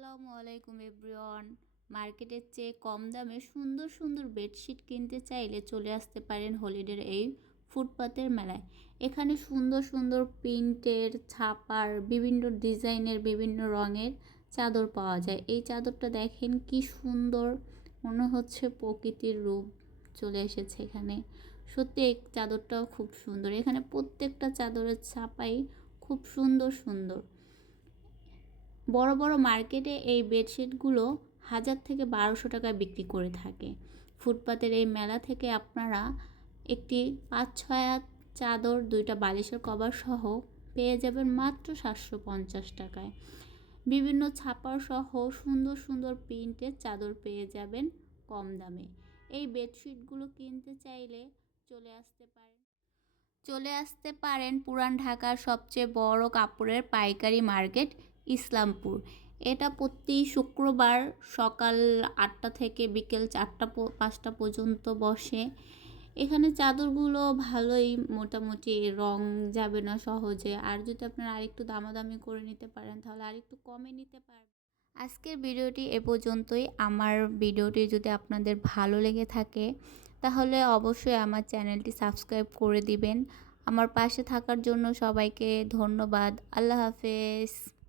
আসসালামু আলাইকুম এভরিওয়ান। মার্কেটের চেয়ে কম দামে সুন্দর সুন্দর বেডশিট কিনতে চাইলে চলে আসতে পারেন হলিডের এই ফুটপাতের মেলায়। এখানে সুন্দর সুন্দর প্রিন্টের, ছাপার, বিভিন্ন ডিজাইনের, বিভিন্ন রঙের চাদর পাওয়া যায়। এই চাদরটা দেখেন কি সুন্দর, মনে হচ্ছে প্রকৃতির রূপ চলে এসেছে এখানে। সত্যি এই চাদরটাও খুব সুন্দর। এখানে প্রত্যেকটা চাদরের ছাপাই খুব সুন্দর সুন্দর। বড় বড় মার্কেটে এই বেডশিটগুলো হাজার থেকে বারোশো টাকায় বিক্রি করে থাকে। ফুটপাতের এই মেলা থেকে আপনারা একটি পাঁচ ছয় চাদর, দুইটা বালিশের কভার সহ পেয়ে যাবেন মাত্র সাতশো পঞ্চাশ টাকায়। বিভিন্ন ছাপার সহ সুন্দর সুন্দর প্রিন্টের চাদর পেয়ে যাবেন কম দামে। এই বেডশিটগুলো কিনতে চাইলে চলে আসতে পারেন। চলে আসতে পারেন পুরান ঢাকার সবচেয়ে বড় কাপড়ের পাইকারি মার্কেট ইসলামপুর। এটা প্রতি শুক্রবার সকাল আটটা থেকে বিকেল চারটা পাঁচটা পর্যন্ত বসে। এখানে চাদরগুলো ভালোই মোটামুটি রং যাবে না সহজে। আর যদি আপনারা আরেকটু দামাদামি করে নিতে পারেন, তাহলে আরেকটু কমে নিতে পারবেন। আজকের ভিডিওটি এ পর্যন্তই। আমার ভিডিওটি যদি আপনাদের ভালো লেগে থাকে, তাহলে অবশ্যই আমার চ্যানেলটি সাবস্ক্রাইব করে দিবেন। আমার পাশে থাকার জন্য সবাইকে ধন্যবাদ। আল্লাহ হাফেজ।